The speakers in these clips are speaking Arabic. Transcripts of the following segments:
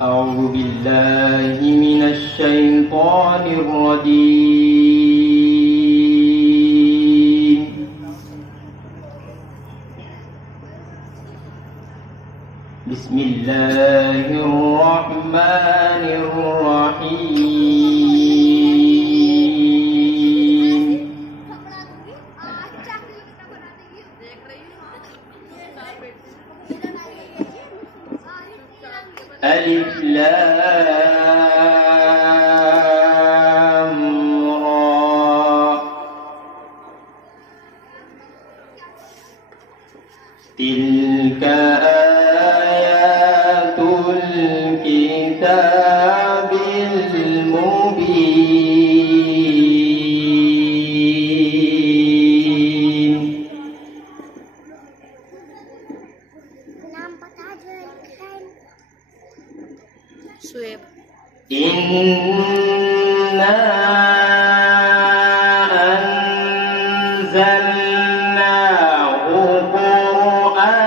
أعوذ بالله من الشيطان الرجيم. بسم الله الرحمن الرحيم. ألف لام را تلك آيات الكتاب المبين. إنا أنزلناه قرآنا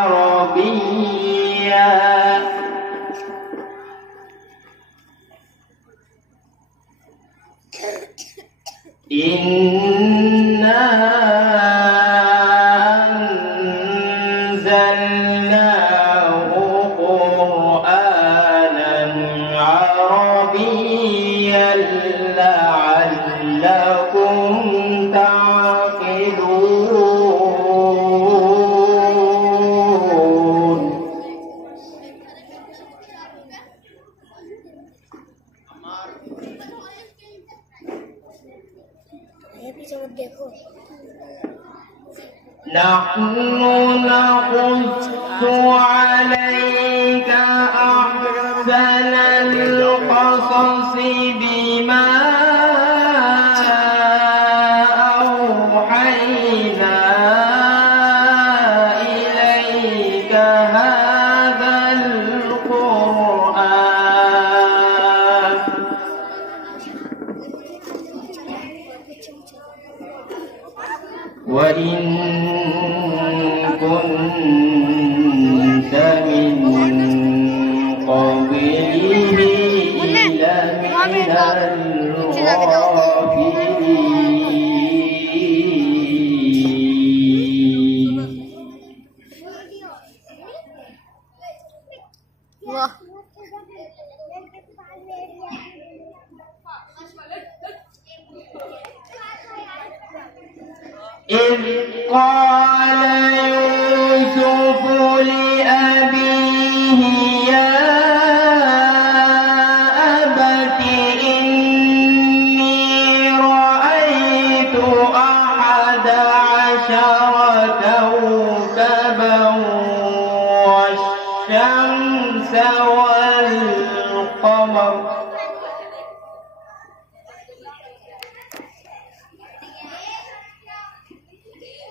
عربيا إنا أنزلناه قرآنا عربيا لعلكم تعقلون. نحن نقص عليك أحسن القصص بما أوحينا إليك هذا القرآن وإن كنت من قبله لمن الغافلين. إذ قال يوسف لأبيه يا أبت إني رأيت 11 كوكبا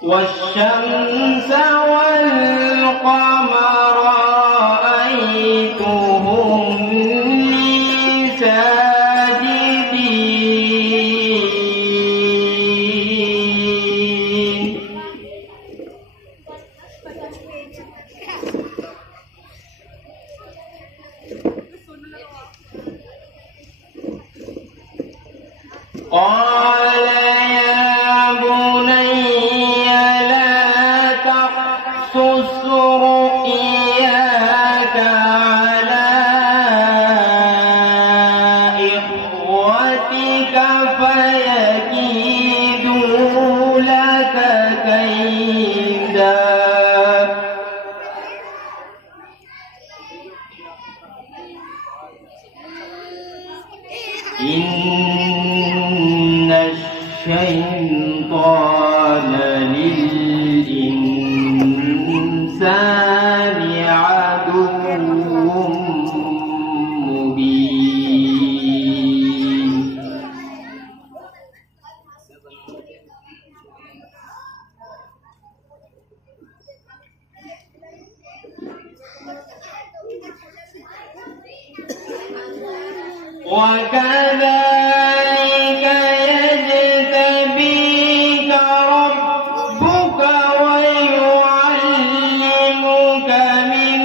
والشمس والقمر رأيتهم لي ساجدين. قال يا بني لا تقصص رؤياك على إخوتك فيكيدوا لك كيدا إن الشيطان للإنسان عدو مبين. وكذلك يجتبيك ربك ويعلمك من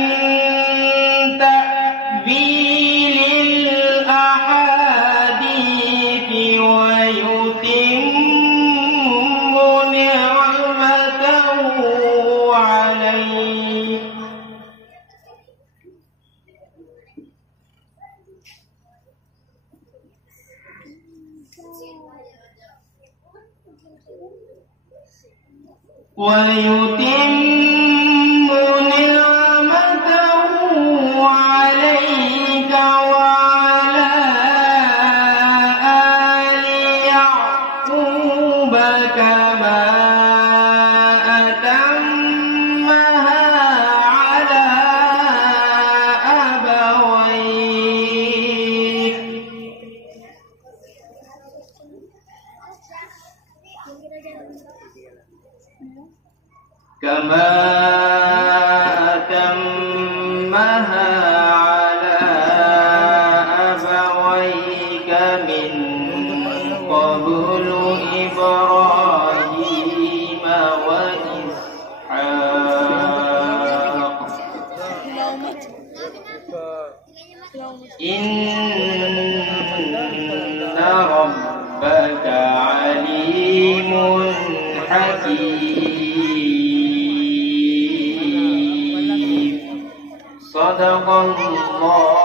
ويتم نعمته عليك وعلى آل يعقوب كما أتمها على أبويك من قبل إبراهيم وإسحاق إن ربك عليم حكيم. صدق الله